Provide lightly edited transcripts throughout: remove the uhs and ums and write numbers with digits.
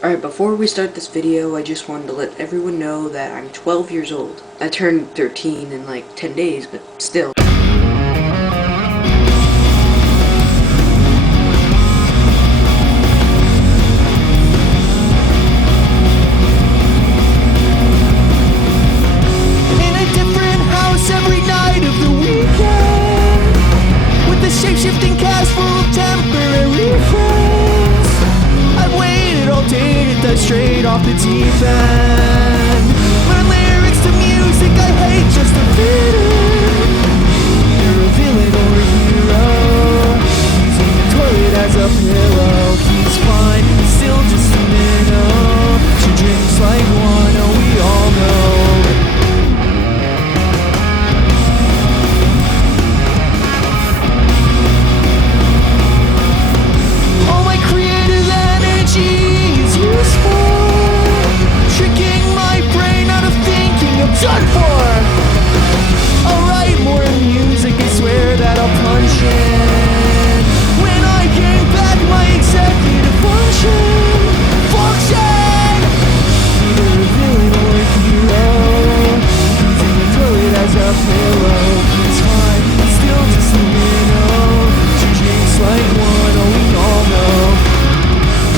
Alright, before we start this video, I just wanted to let everyone know that I'm 12 years old. I turned 13 in like 10 days, but still. In a different house every night of the weekend, with a shape-shifting cast full of temporary friends. I've waited all day to dive straight off the deep end. Learn lyrics to music I hate just to fit in. You're a villain or a hero, using the toilet as a pillow. He's fine, he's still just a minnow. She drinks like one, oh we all know. All my creative energy is useful, tricking my brain out of thinking I'm done for. I'll write more music, I swear that I'll punch in. When I gain back my executive function. Either a villain or a hero, using the toilet as a pillow. He's fine, he's still just a minnow. She drinks like one, oh we all know.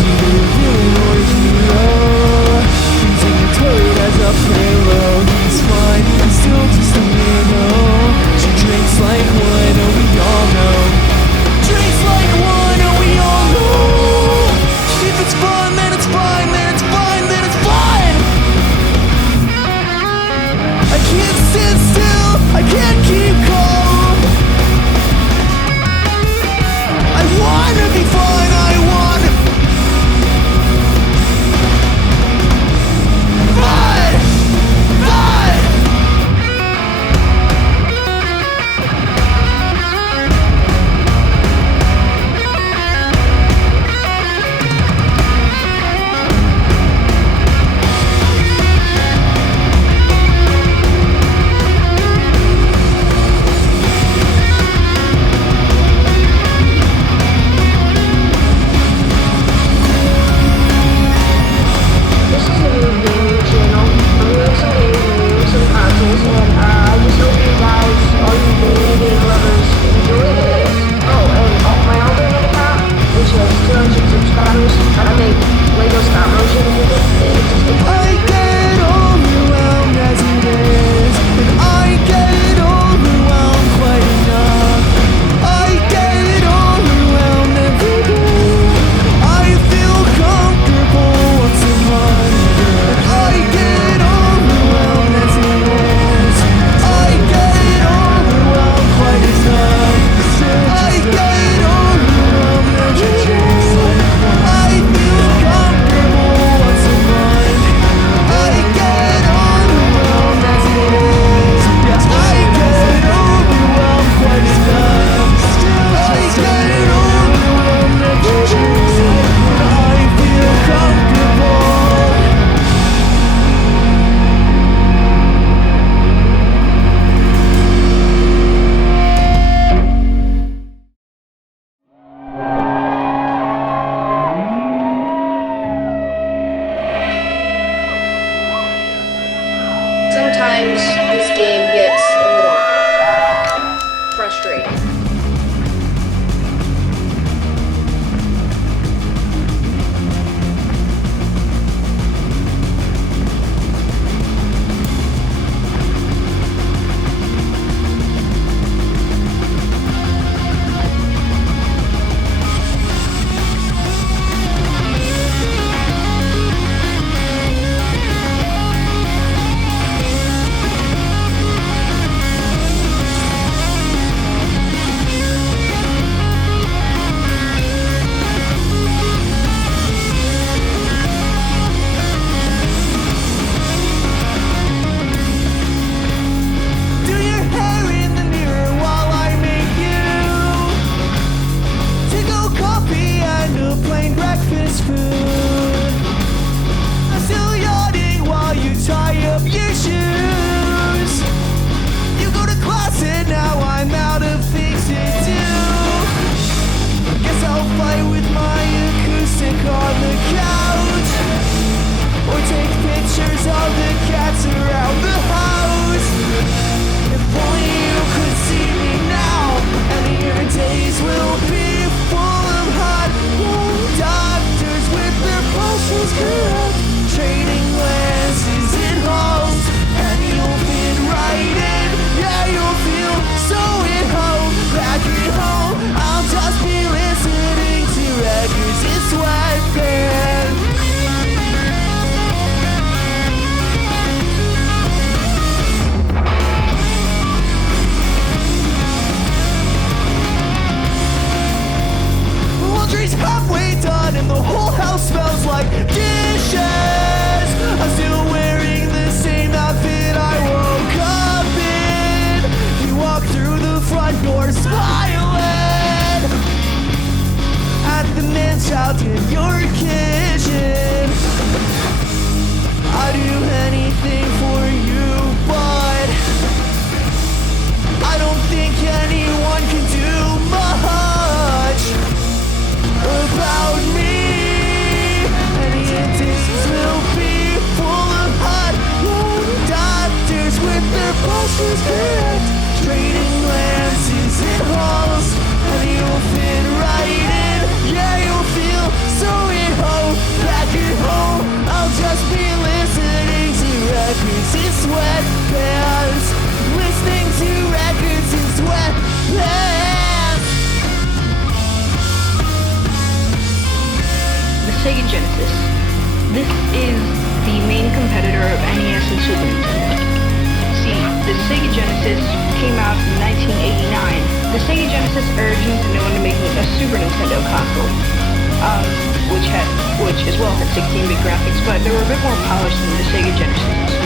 Either a villain or a hero, using the toilet as a pillow. He's fine, he's still just a minnow. She drinks like one, oh we all know. Drinks like one, oh we all know. If it's fun, then it's fine, then it's fine, then it's fine. I can't stand still, I can't keep calm. I wanna be fine, I wanna fine, fine. This is a new gaming channel. I'm doing some gaming, some consoles, and I just hope you guys, all you game lovers, enjoy this. Oh, and my alternate account, which has 200 subscribers, I make Lego stop motion music. I get overwhelmed as it is, and I get overwhelmed quite enough. I get overwhelmed every day. I feel comfortable once a month, and I get overwhelmed as it is. I get overwhelmed quite enough. I get overwhelmed every day. I feel comfortable once a month. I get overwhelmed as it is. Yes, I get overwhelmed quite enough. I get overwhelmed every day. I feel comfortable. Sometimes this game gets a little frustrating. Genesis. This is the main competitor of NES and Super Nintendo. See, the Sega Genesis came out in 1989. The Sega Genesis urged Nintendo into making a Super Nintendo console, which as well had 16-bit graphics, but they were a bit more polished than the Sega Genesis.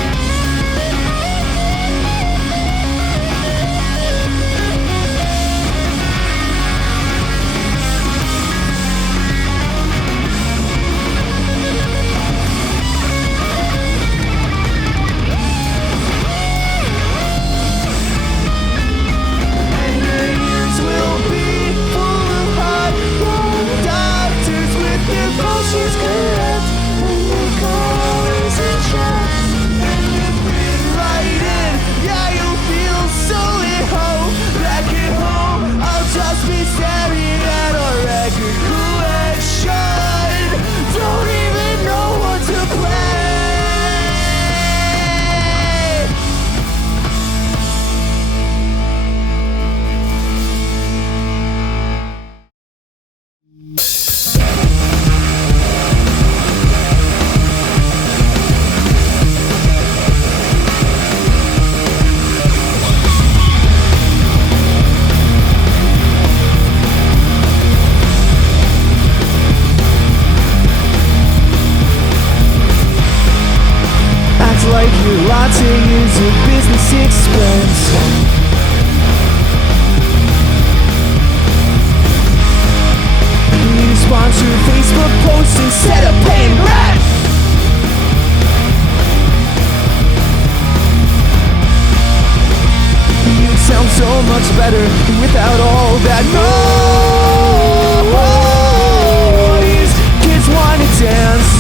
Like your latte is a business expense. You sponsor Facebook posts instead of paying rent. You'd sound so much better without all that noise. Kids wanna dance.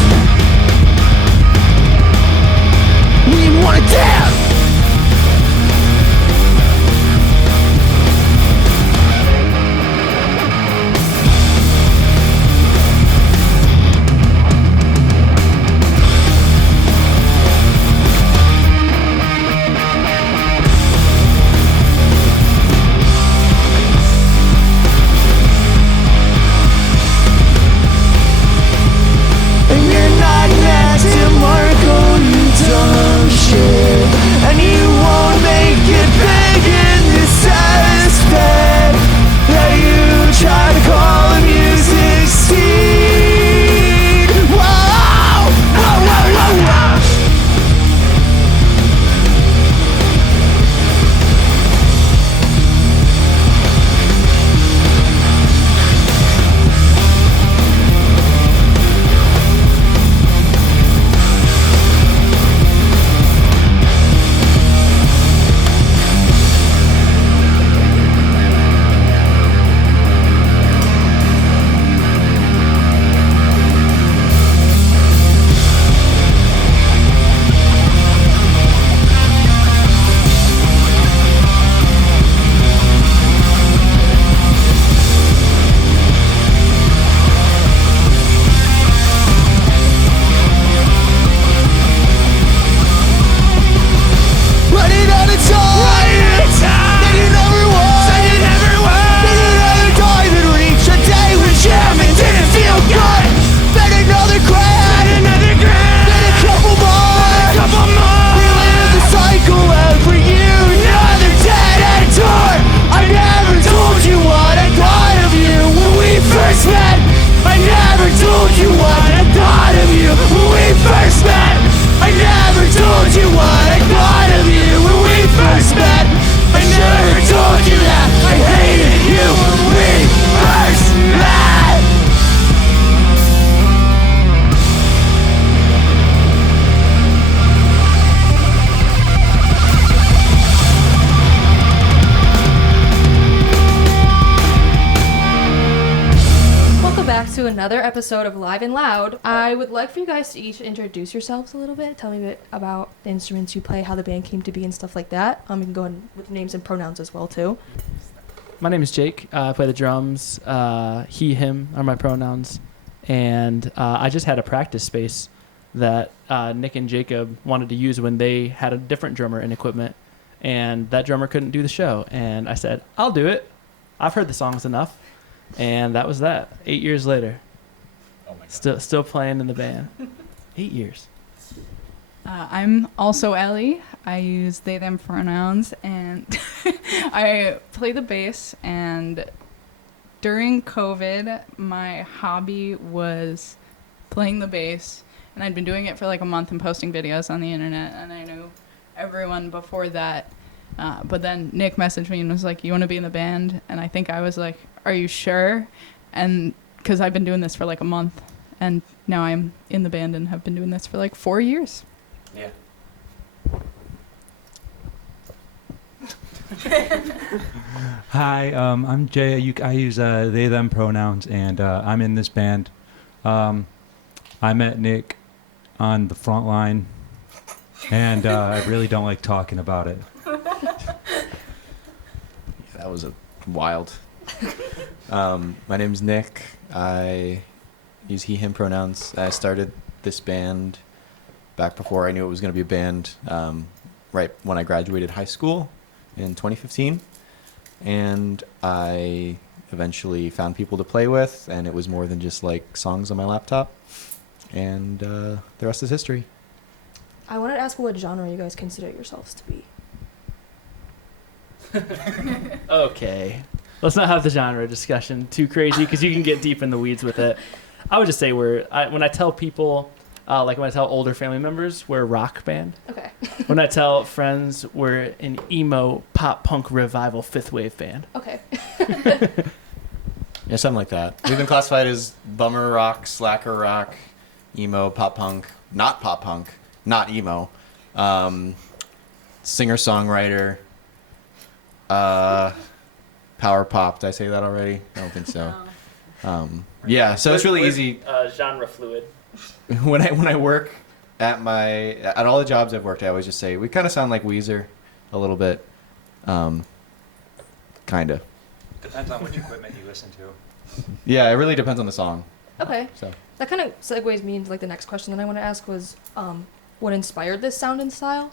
We wanna dance! And you're not next to Marco, you dumb shit. And you won't make it big in this aspect that you try to call a music scene. Whoa! Whoa, whoa, whoa, whoa! Running out of time! That you never want! That you rather die than reach a day when jamming didn't feel good! Bet another grand! Get a couple more! Relive the cycle every year, another dead end door! I never told you what I thought of you when we first met! I never told you what I thought of you when we first met! I never told you what I thought of you when we first met. I never told you that I hated you when we first met. Welcome back to another episode of Live and Loud. I would like for you guys to each introduce yourselves a little bit. Tell me a bit about the instruments you play, how the band came to be, and stuff like that. You can go in with names and pronouns as well, too. My name is Jake. I play the drums. He, him are my pronouns. And I just had a practice space that Nick and Jacob wanted to use when they had a different drummer and equipment. And that drummer couldn't do the show. And I said, I'll do it. I've heard the songs enough. And that was that. 8 years later. Oh my god. Still playing in the band. 8 years. I'm also Ellie. I use they, them pronouns, and I play the bass. And during COVID, my hobby was playing the bass, and I'd been doing it for like a month and posting videos on the internet, and I knew everyone before that. But then Nick messaged me and was like, "You want to be in the band?" And I think I was like, "Are you sure?" And because I've been doing this for like a month, and now I'm in the band and have been doing this for like 4 years. Yeah. Hi, I'm Jay. I use they, them pronouns, and I'm in this band. I met Nick on the front line, and I really don't like talking about it. That was a wild. My name's Nick. I use he, him pronouns. I started this band back before I knew it was going to be a band, right when I graduated high school in 2015. And I eventually found people to play with, and it was more than just like songs on my laptop. And the rest is history. I wanted to ask what genre you guys consider yourselves to be. Okay. Let's not have the genre discussion too crazy because you can get deep in the weeds with it. I would just say when I tell people, like when I tell older family members, we're a rock band. Okay. When I tell friends, we're an emo pop punk revival fifth wave band. Okay. Yeah, something like that. We've been classified as bummer rock, slacker rock, emo, pop punk, not emo, singer-songwriter, power pop. Did I say that already? I don't think so. Yeah, so it's really easy. Genre fluid. When I work at all the jobs I've worked at, I always just say we kind of sound like Weezer, a little bit, kind of. Depends on which equipment you listen to. Yeah, it really depends on the song. Okay. So That kind of segues me into like the next question that I want to ask was, what inspired this sound and style?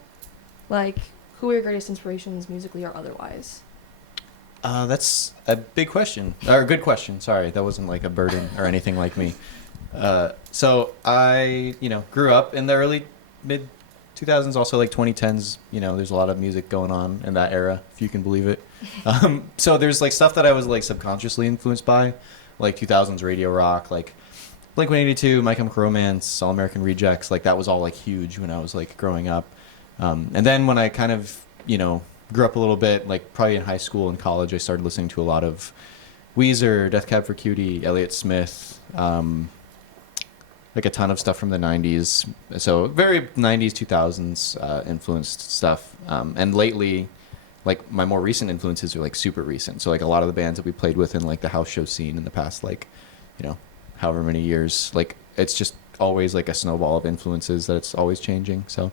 Like, who are your greatest inspirations musically or otherwise? that's a big question, or a good question. Sorry, that wasn't like a burden or anything like me. So I, grew up in the early mid 2000s, also like 2010s. There's a lot of music going on in that era, if you can believe it. So there's like stuff that I was like subconsciously influenced by, like 2000s radio rock, like Blink-182, My Chemical Romance, All American Rejects. Like that was all like huge when I was like growing up. And then when I kind of, grew up a little bit, like probably in high school and college, I started listening to a lot of Weezer, Death Cab for Cutie, Elliott Smith, like a ton of stuff from the 90s. So very 90s, 2000s influenced stuff. And lately, like my more recent influences are like super recent. So like a lot of the bands that we played with in like the house show scene in the past, like, however many years, like it's just always like a snowball of influences that it's always changing. So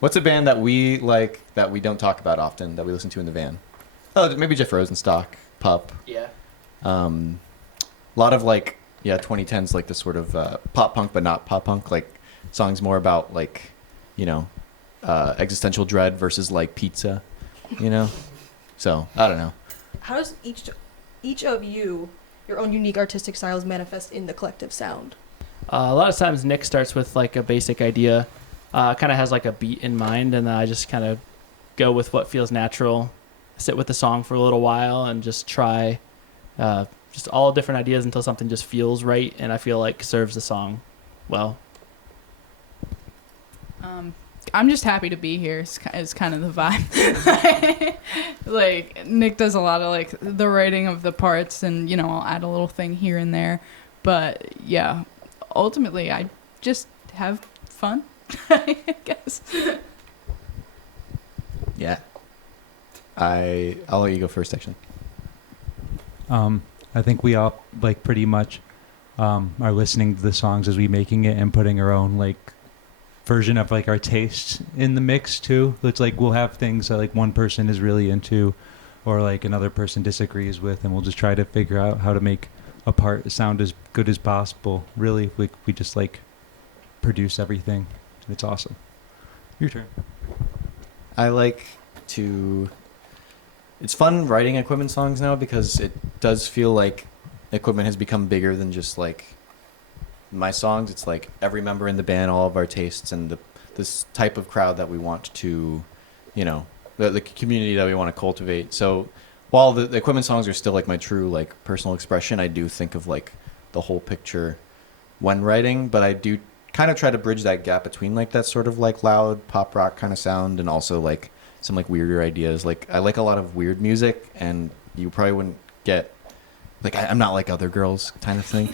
what's a band that we like that we don't talk about often that we listen to in the van? Oh, maybe Jeff Rosenstock, Pup. Yeah. A lot of like 2010s, like the sort of pop punk but not pop punk, like songs more about like existential dread versus like pizza, So I don't know. How does each of you, your own unique artistic styles, manifest in the collective sound? A lot of times Nick starts with like a basic idea, kind of has like a beat in mind, and then I just kind of go with what feels natural, sit with the song for a little while, and just try just all different ideas until something just feels right and I feel like serves the song well. I'm just happy to be here. Is kind of the vibe. Like Nick does a lot of like the writing of the parts, and I'll add a little thing here and there. But yeah, ultimately I just have fun. I guess. Yeah. I'll let you go first, actually. I think we all like pretty much are listening to the songs as we making it and putting our own like version of like our tastes in the mix too. It's like we'll have things that like one person is really into or like another person disagrees with, and we'll just try to figure out how to make a part sound as good as possible. Really, we just like produce everything. It's awesome. Your turn. I like to... It's fun writing equipment songs now because it does feel like equipment has become bigger than just like my songs, it's like every member in the band, all of our tastes, and this type of crowd that we want to, you know, the community that we want to cultivate. So while the equipment songs are still like my true like personal expression, I do think of like the whole picture when writing, but I do kind of try to bridge that gap between like that sort of like loud pop rock kind of sound and also like some like weirder ideas. Like I like a lot of weird music, and you probably wouldn't get like I'm not like other girls kind of thing.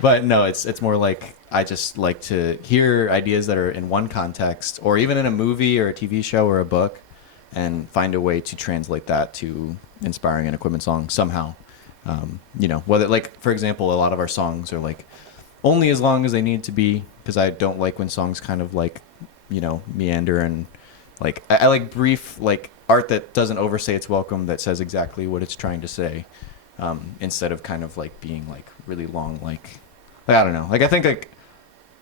But no, it's more like I just like to hear ideas that are in one context or even in a movie or a TV show or a book, and find a way to translate that to inspiring an equipment song somehow. You know, whether like, for example, a lot of our songs are like only as long as they need to be, because I don't like when songs kind of like, you know, meander, and like I like brief like art that doesn't overstay its welcome, that says exactly what it's trying to say, instead of kind of like being like really long, like I don't know, like I think like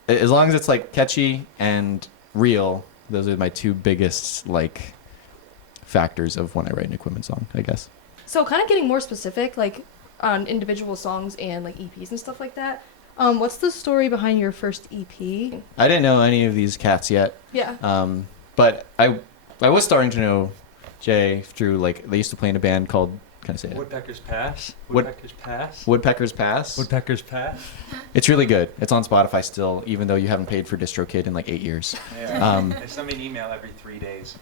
as long as it's like catchy and real, those are my two biggest like factors of when I write an equipment song, I guess. So kind of getting more specific, like on individual songs and like EPs and stuff like that. What's the story behind your first EP? I didn't know any of these cats yet. Yeah. But I was starting to know Jay through like they used to play in a band called, can I say it? Woodpecker's Pass. Woodpecker's Pass. Woodpecker's Pass. It's really good. It's on Spotify still, even though you haven't paid for DistroKid in like 8 years. Yeah. They send me an email every 3 days.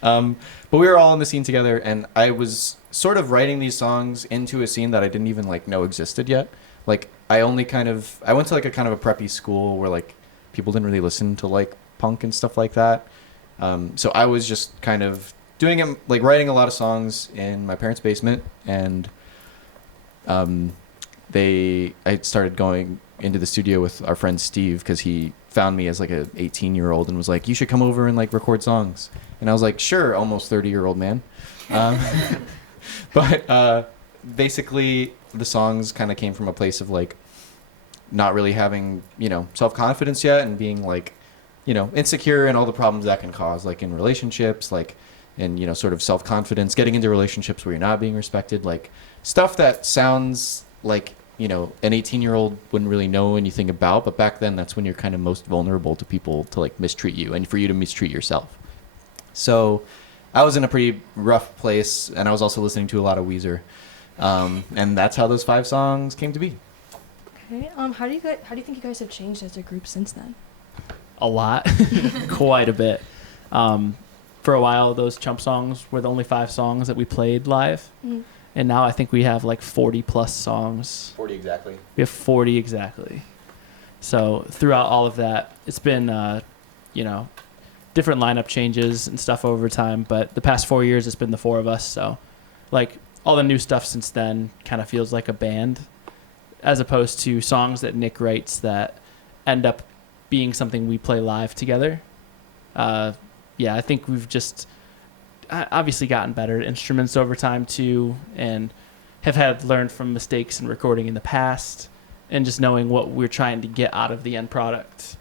But we were all in the scene together, and I was sort of writing these songs into a scene that I didn't even like know existed yet. Like I went to like a kind of a preppy school where like people didn't really listen to like punk and stuff like that. So I was just kind of doing it, like writing a lot of songs in my parents' basement, and I started going into the studio with our friend Steve, because he found me as like a 18-year-old and was like, you should come over and like record songs. And I was like, sure, almost 30-year-old man. But basically the songs kind of came from a place of like not really having, you know, self-confidence yet, and being like, you know, insecure and all the problems that can cause, like in relationships, like in, you know, sort of self-confidence, getting into relationships where you're not being respected, like stuff that sounds like, you know, an 18-year-old wouldn't really know anything about, but back then that's when you're kind of most vulnerable to people to like mistreat you and for you to mistreat yourself. So I was in a pretty rough place, and I was also listening to a lot of Weezer. And that's how those 5 songs came to be. Okay. How do you think you guys have changed as a group since then? A lot. Quite a bit. For a while, those Chump songs were the only 5 songs that we played live. Mm. And now I think we have like 40 plus songs. 40 exactly. We have 40 exactly. So throughout all of that, it's been, you know, different lineup changes and stuff over time. But the past 4 years, it's been the 4 of us. So like all the new stuff since then kind of feels like a band, as opposed to songs that Nick writes that end up being something we play live together. Yeah, I think we've just obviously gotten better at instruments over time too, and have had learned from mistakes in recording in the past, and just knowing what we're trying to get out of the end product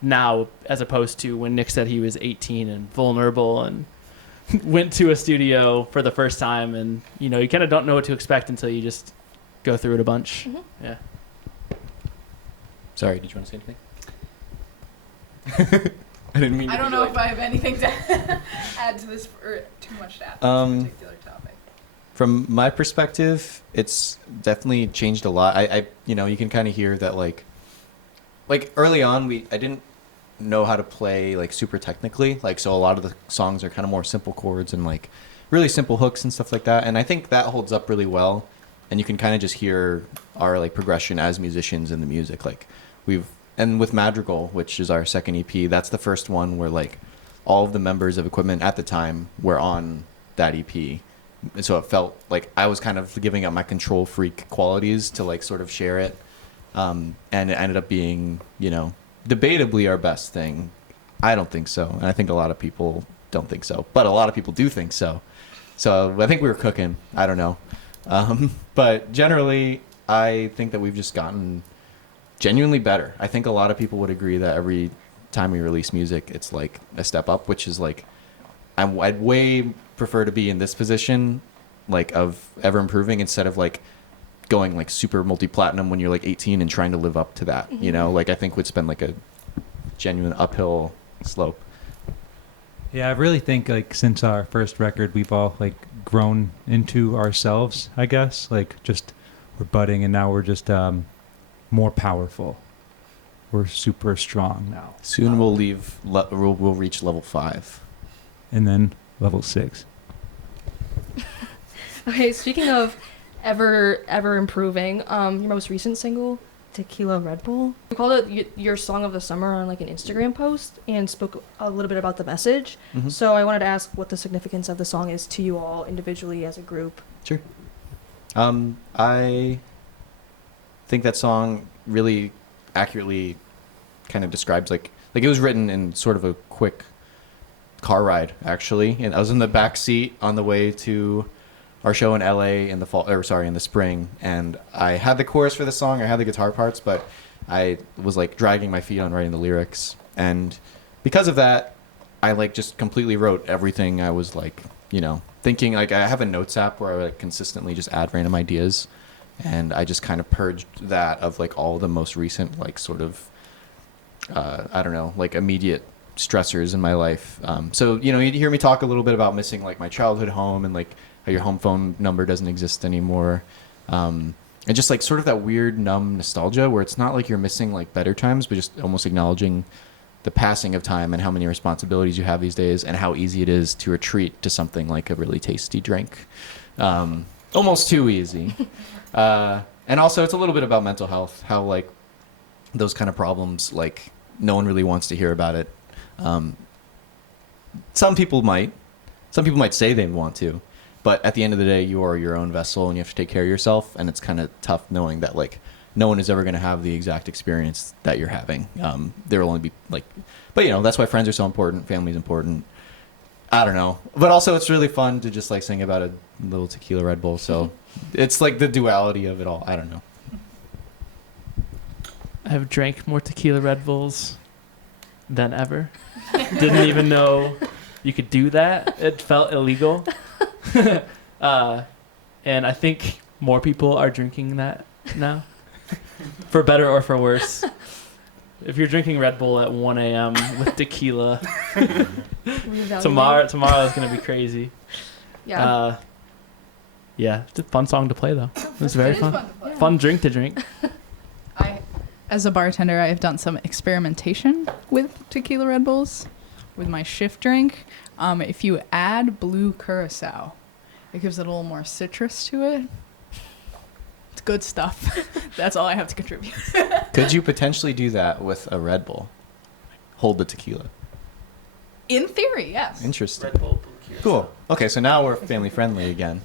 now, as opposed to when Nick said he was 18 and vulnerable and went to a studio for the first time, and you know, you kind of don't know what to expect until you just go through it a bunch. Mm-hmm. Yeah. Sorry, did you want to say anything? I didn't mean to. I don't be know like- if I have anything to add to this, or too much to add to this particular topic. From my perspective, it's definitely changed a lot. I you know, you can kind of hear that like early on I didn't know how to play like super technically, like, so a lot of the songs are kind of more simple chords and like really simple hooks and stuff like that, and I think that holds up really well, and you can kind of just hear our like progression as musicians in the music. Like and with Madrigal, which is our second EP, that's the first one where like all of the members of Equipment at the time were on that EP. And so it felt like I was kind of giving up my control freak qualities to like sort of share it. And it ended up being, you know, debatably our best thing. I don't think so. And I think a lot of people don't think so. But a lot of people do think so. So I think we were cooking. I don't know. But generally, I think that we've just gotten genuinely better. I think a lot of people would agree that every time we release music, it's like a step up, which is like, I'd way prefer to be in this position, like of ever improving, instead of like going like super multi-platinum when you're like 18 and trying to live up to that, you know, like I think would spend like a genuine uphill slope. Yeah, I really think like since our first record, we've all like grown into ourselves, I guess. Like just we're budding and now we're just more powerful. We're super strong now. Soon we'll we'll reach level 5. And then level 6. Okay, speaking of ever improving, your most recent single, Tequila Red Bull, you called it your song of the summer on like an Instagram post and spoke a little bit about the message. Mm-hmm. So I wanted to ask what the significance of the song is to you all individually as a group. Sure. I think that song really accurately kind of describes like it was written in sort of a quick car ride, actually, and I was in the back seat on the way to our show in LA in the spring, and I had the chorus for the song, I had the guitar parts, but I was like dragging my feet on writing the lyrics, and because of that, I like just completely wrote everything I was like, you know, thinking. Like I have a notes app where I like consistently just add random ideas, and I just kind of purged that of like all the most recent like sort of I don't know, like immediate stressors in my life. So, you know, you'd hear me talk a little bit about missing like my childhood home and like how your home phone number doesn't exist anymore. And just like sort of that weird numb nostalgia where it's not like you're missing like better times, but just almost acknowledging the passing of time and how many responsibilities you have these days and how easy it is to retreat to something like a really tasty drink. Almost too easy. And also it's a little bit about mental health, how like those kind of problems, like no one really wants to hear about it. Some people might say they want to, but at the end of the day, you are your own vessel and you have to take care of yourself. And it's kind of tough knowing that like no one is ever going to have the exact experience that you're having. There will only be like, but you know, that's why friends are so important. Family's important. I don't know, but also it's really fun to just like sing about a little tequila Red Bull. So it's like the duality of it all. I don't know. I have drank more tequila Red Bulls than ever. Didn't even know you could do that. It felt illegal. And I think more people are drinking that now, for better or for worse. If you're drinking Red Bull at 1 a.m. with tequila, tomorrow is going to be crazy. Yeah. Yeah, it's a fun song to play, though. It's very fun. Fun drink to drink. As a bartender, I've done some experimentation with tequila Red Bulls with my shift drink. If you add blue curacao, it gives it a little more citrus to it. It's good stuff. That's all I have to contribute. Could you potentially do that with a Red Bull? Hold the tequila. In theory, yes. Interesting. Red Bull, blue curacao. Cool. Okay, so now we're family friendly again.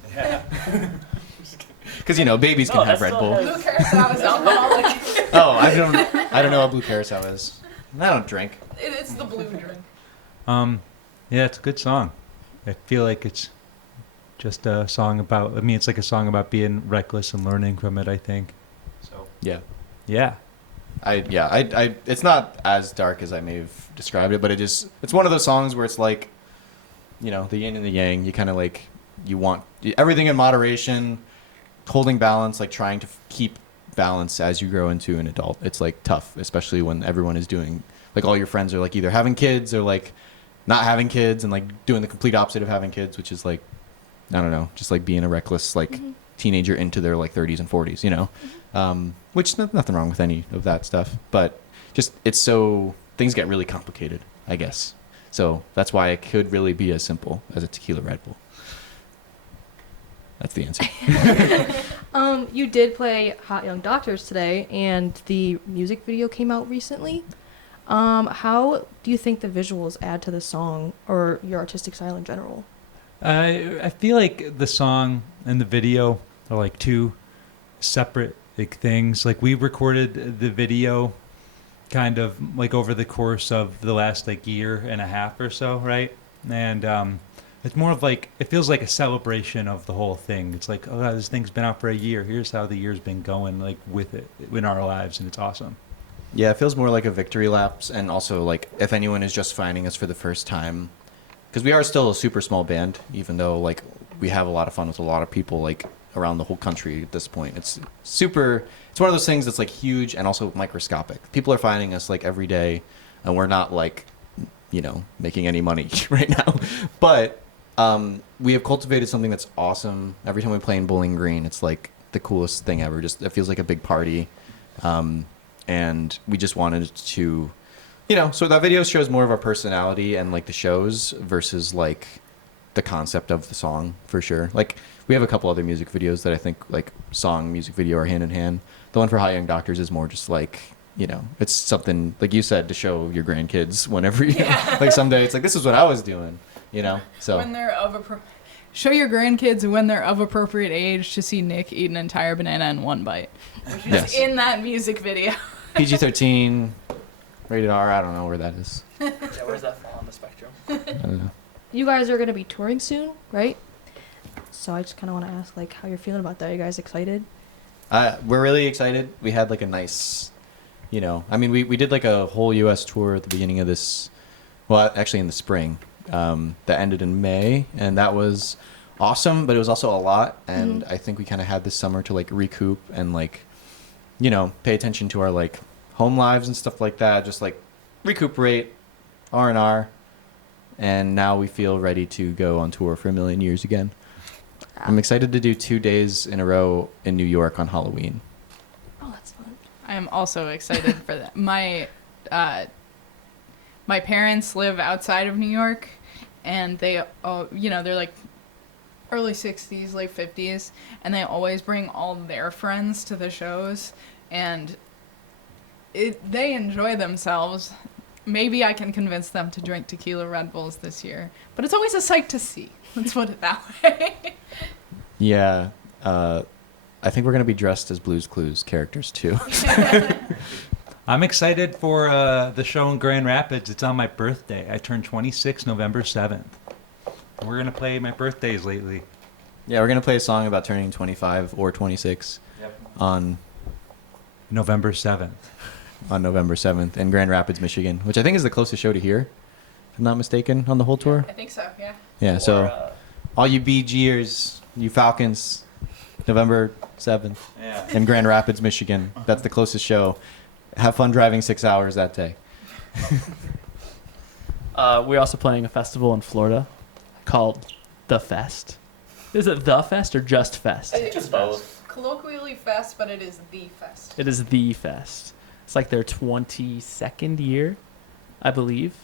Because you know, babies can have Red Bull. Blue curacao is alcoholic. Oh, I don't know what blue curacao is. I don't drink. It's the blue drink. Yeah, it's a good song. I feel like it's just a song about, I mean, it's like a song about being reckless and learning from it, I think. So, Yeah. yeah. I it's not as dark as I may have described it, but it's one of those songs where it's like, you know, the yin and the yang. You kind of like, you want everything in moderation, holding balance, like trying to keep balance as you grow into an adult. It's like tough, especially when everyone is doing, like all your friends are like either having kids or like not having kids and like doing the complete opposite of having kids, which is like, I don't know, just like being a reckless like teenager into their like 30s and 40s, you know, which nothing wrong with any of that stuff, but just it's so things get really complicated, I guess. So that's why it could really be as simple as a tequila Red Bull. That's the answer. You did play Hot Young Doctors today, and the music video came out recently. How do you think the visuals add to the song or your artistic style in general? I feel like the song and the video are like two separate like things. Like we recorded the video kind of like over the course of the last like year and a half or so, right? And it's more of like, it feels like a celebration of the whole thing. It's like, oh, this thing's been out for a year. Here's how the year's been going like with it in our lives, and it's awesome. Yeah, it feels more like a victory laps, and also like if anyone is just finding us for the first time, because we are still a super small band, even though like we have a lot of fun with a lot of people. Like around the whole country at this point. It's super. It's one of those things that's like huge and also microscopic. People are finding us like every day, and we're not like, making any money right now, but we have cultivated something that's awesome. Every time we play in Bowling Green, it's like the coolest thing ever. Just it feels like a big party, and we just wanted to, so that video shows more of our personality and like the shows versus like the concept of the song for sure. Like we have a couple other music videos that I think like song music video are hand in hand. The one for Hot Young Doctors is more just like, it's something like you said to show your grandkids whenever you like someday it's like this is what I was doing, So When they're show your grandkids when they're of appropriate age to see Nick eat an entire banana in one bite, which is Yes. in that music video. PG-13, rated R. I don't know where that is. Yeah, where's that fall on the spectrum? I don't know. You guys are going to be touring soon, right? So I just kind of want to ask, like, how you're feeling about that. Are you guys excited? We're really excited. We had like a nice, we did like a whole U.S. tour at the beginning of this, well, actually in the spring, that ended in May, and that was awesome, but it was also a lot, and I think we kind of had this summer to like recoup and like, pay attention to our like home lives and stuff like that, just like recuperate, R&R, and now we feel ready to go on tour for a million years again. I'm excited to do 2 days in a row in New York on Halloween. Oh, that's fun. I am also excited for that. My parents live outside of New York, and they, they're like early 60s, late 50s, and they always bring all their friends to the shows, and they enjoy themselves. Maybe I can convince them to drink tequila Red Bulls this year, but it's always a sight to see. Let's put it that way. Yeah, I think we're going to be dressed as Blue's Clues characters too. I'm excited for the show in Grand Rapids. It's on my birthday. I turned 26 November 7th. We're going to play my birthdays lately. Yeah, we're going to play a song about turning 25 or 26 on November 7th. November 7th in Grand Rapids, Michigan, which I think is the closest show to here, if I'm not mistaken, on the whole tour. I think so, yeah. Yeah, so all you BGers, you Falcons, November 7th in Grand Rapids, Michigan. That's the closest show. Have fun driving 6 hours that day. We're also playing a festival in Florida called The Fest. Is it The Fest or Just Fest? Just both. Colloquially fest, but it is the fest. It is The Fest. It's like their 22nd year, I believe,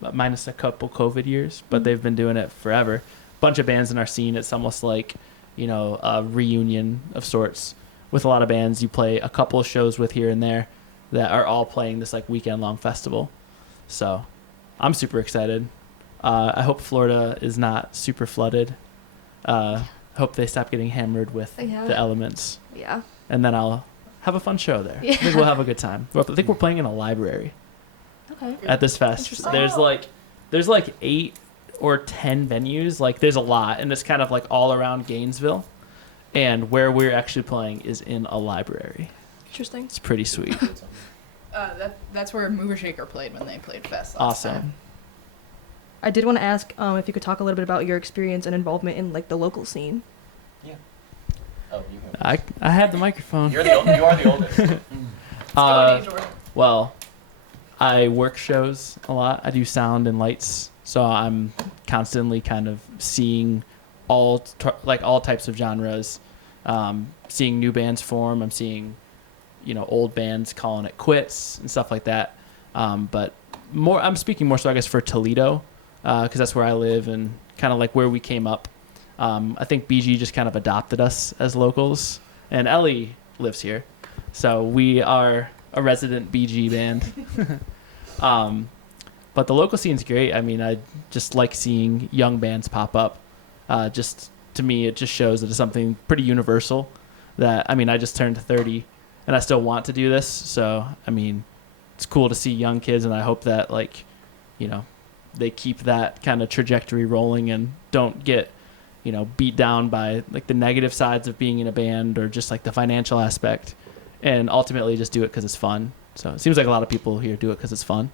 minus a couple COVID years, but they've been doing it forever. Bunch of bands in our scene. It's almost like, a reunion of sorts with a lot of bands you play a couple of shows with here and there that are all playing this like weekend-long festival. So I'm super excited. I hope Florida is not super flooded. Hope they stop getting hammered with the elements. Yeah. And then I'll have a fun show there. Yeah. I think we'll have a good time. I think we're playing in a library Okay. at this fest. Interesting. There's like 8 or 10 venues. Like there's a lot, and it's kind of like all around Gainesville. And where we're actually playing is in a library. Interesting. It's pretty sweet. That's where Mover Shaker played when they played fest last time. Awesome. I did want to ask if you could talk a little bit about your experience and involvement in like the local scene. Oh, you can. I have the microphone. You are the oldest. Well, I work shows a lot. I do sound and lights, so I'm constantly kind of seeing all types of genres. Seeing new bands form. I'm seeing, old bands calling it quits and stuff like that. But I'm speaking more so, I guess, for Toledo, because that's where I live and kind of like where we came up. I think BG just kind of adopted us as locals, and Ellie lives here, so we are a resident BG band. But the local scene's great. I mean, I just like seeing young bands pop up. Just to me, it just shows that it's something pretty universal. That I just turned 30, and I still want to do this. So it's cool to see young kids, and I hope that they keep that kind of trajectory rolling and don't get beat down by like the negative sides of being in a band or just like the financial aspect, and ultimately just do it because it's fun. So it seems like a lot of people here do it because it's fun.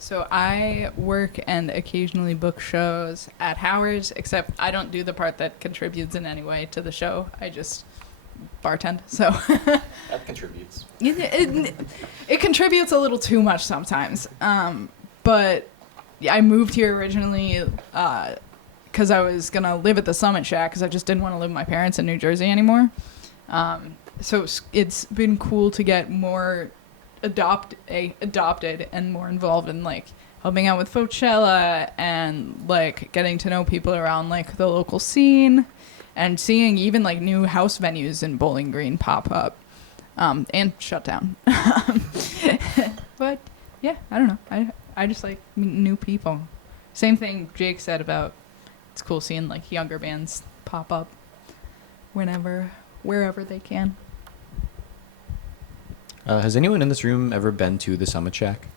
So I work and occasionally book shows at Howard's, except I don't do the part that contributes in any way to the show. I just bartend. So That contributes. it contributes a little too much sometimes. But I moved here originally because I was going to live at the Summit Shack because I just didn't want to live with my parents in New Jersey anymore. So it's been cool to get more adopted and more involved in like helping out with Coachella and like getting to know people around like the local scene and seeing even like new house venues in Bowling Green pop up and shut down. But yeah, I don't know. I just like meeting new people. Same thing Jake said about it's cool seeing like younger bands pop up wherever they can. Has anyone in this room ever been to the Summit Shack?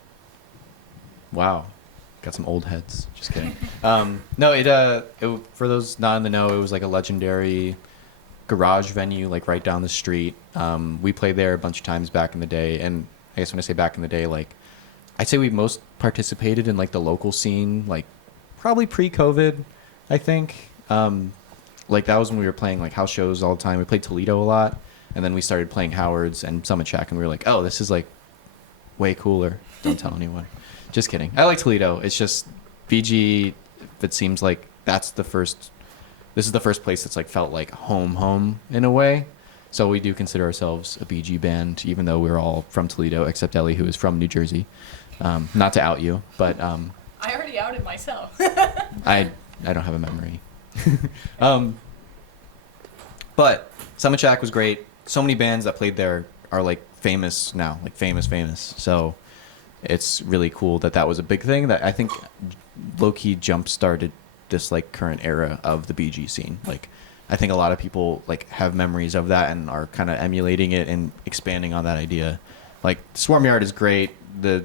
Wow. Got some old heads. Just kidding. No, it for those not in the know, it was like a legendary garage venue, like right down the street. We played there a bunch of times back in the day, and I guess when I say back in the day, like I'd say we most participated in like the local scene, like probably pre-COVID, I think. Like that was when we were playing like house shows all the time. We played Toledo a lot, and then we started playing Howard's and Summit Shack, and we were like, oh, this is like way cooler. Don't tell anyone. Just kidding. I like Toledo. It's just BG. It seems like this is the first place that's like felt like home in a way. So we do consider ourselves a BG band, even though we're all from Toledo, except Ellie, who is from New Jersey. Not to out you, but I already outed myself. I don't have a memory. But Summit Shack was great. So many bands that played there are like famous now, like famous. So it's really cool that was a big thing that I think low-key jump-started this like current era of the BG scene. Like I think a lot of people like have memories of that and are kind of emulating it and expanding on that idea. Like Swarm Yard is great. The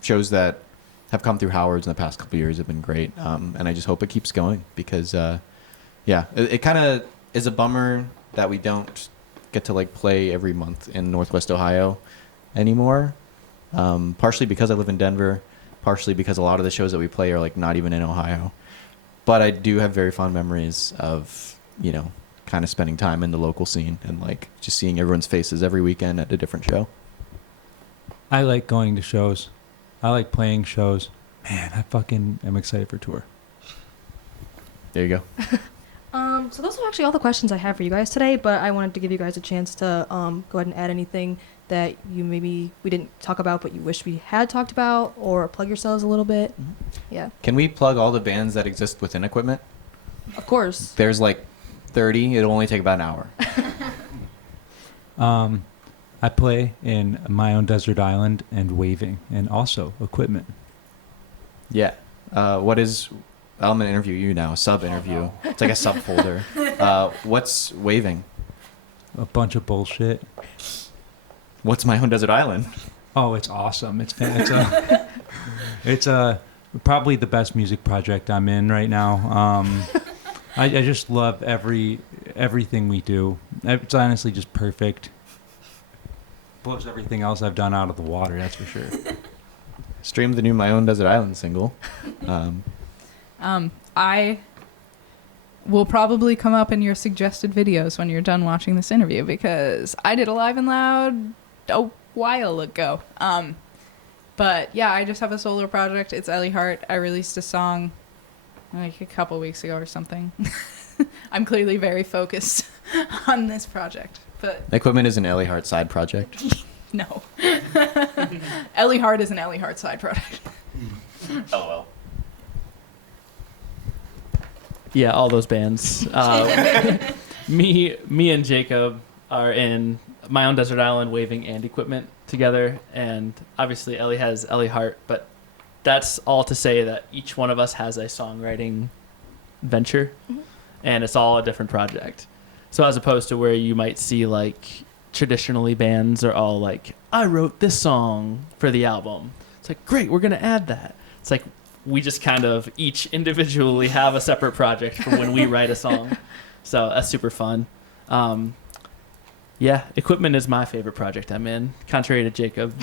shows that have come through Howard's in the past couple of years have been great. And I just hope it keeps going because it kind of is a bummer that we don't get to like play every month in Northwest Ohio anymore. Partially because I live in Denver, partially because a lot of the shows that we play are like not even in Ohio. But I do have very fond memories of, kind of spending time in the local scene and like just seeing everyone's faces every weekend at a different show. I like going to shows. I like playing shows. Man, I fucking am excited for tour. There you go. So those are actually all the questions I have for you guys today, but I wanted to give you guys a chance to go ahead and add anything that we didn't talk about but you wish we had talked about, or plug yourselves a little bit. Mm-hmm. Yeah. Can we plug all the bands that exist within Equipment? Of course. There's like 30. It'll only take about an hour. I play in My Own Desert Island and Waving, and also Equipment. Yeah. I'm going to interview you now, a sub-interview. It's like a subfolder. What's Waving? A bunch of bullshit. What's My Own Desert Island? Oh, it's awesome. It's probably the best music project I'm in right now. I just love everything we do. It's honestly just perfect. Blows everything else I've done out of the water, that's for sure. Stream the new My Own Desert Island single. I will probably come up in your suggested videos when you're done watching this interview because I did a Live and Loud a while ago. But yeah, I just have a solo project. It's Ellie Hart. I released a song like a couple weeks ago or something. I'm clearly very focused on this project. But Equipment is an Ellie Hart side project. no. Ellie Hart is an Ellie Hart side project. Oh, well. Yeah, all those bands. Me and Jacob are in My Own Desert Island, Waving, and Equipment together. And obviously Ellie has Ellie Hart, but that's all to say that each one of us has a songwriting venture, and it's all a different project. So as opposed to where you might see like traditionally bands are all like, I wrote this song for the album. It's like, great, we're going to add that. It's like, we just kind of each individually have a separate project for when we write a song. So that's super fun. Yeah, Equipment is my favorite project I'm in, contrary to Jacob.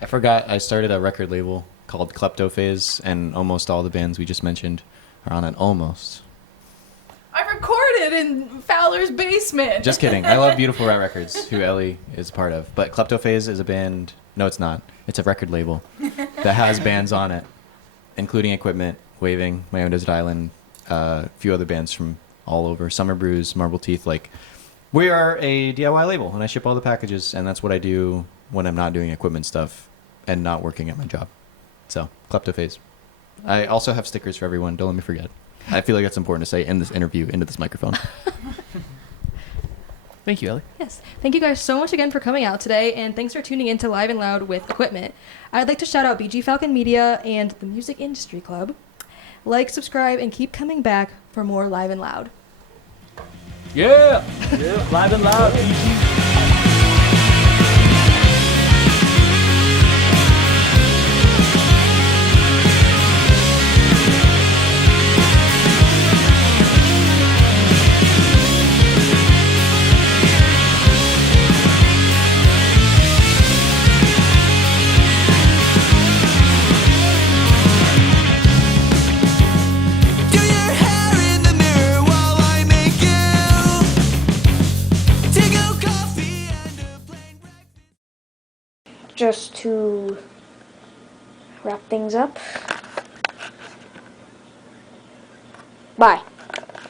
I forgot I started a record label called Kleptophase, and almost all the bands we just mentioned are on it. Almost. I recorded in Fowler's basement. Just kidding. I love Beautiful Rat Records, who Ellie is part of. But Kleptophase is a band. No, it's not. It's a record label that has bands on it, including Equipment, Waving, My Own Desert Island, a few other bands from all over. Summer Brews, Marble Teeth. Like, we are a DIY label, and I ship all the packages, and that's what I do when I'm not doing equipment stuff and not working at my job. So, Kleptophase. I also have stickers for everyone. Don't let me forget. I feel like that's important to say in this interview into this microphone. Thank you, Ellie. Yes. Thank you guys so much again for coming out today, and thanks for tuning in to Live and Loud with Equipment. I'd like to shout out BG Falcon Media and the Music Industry Club. Like, subscribe, and keep coming back for more Live and Loud. Yeah. Live and Loud. Do your hair in the mirror while I make you take a coffee and a plain breakfast. Just to wrap things up. Bye.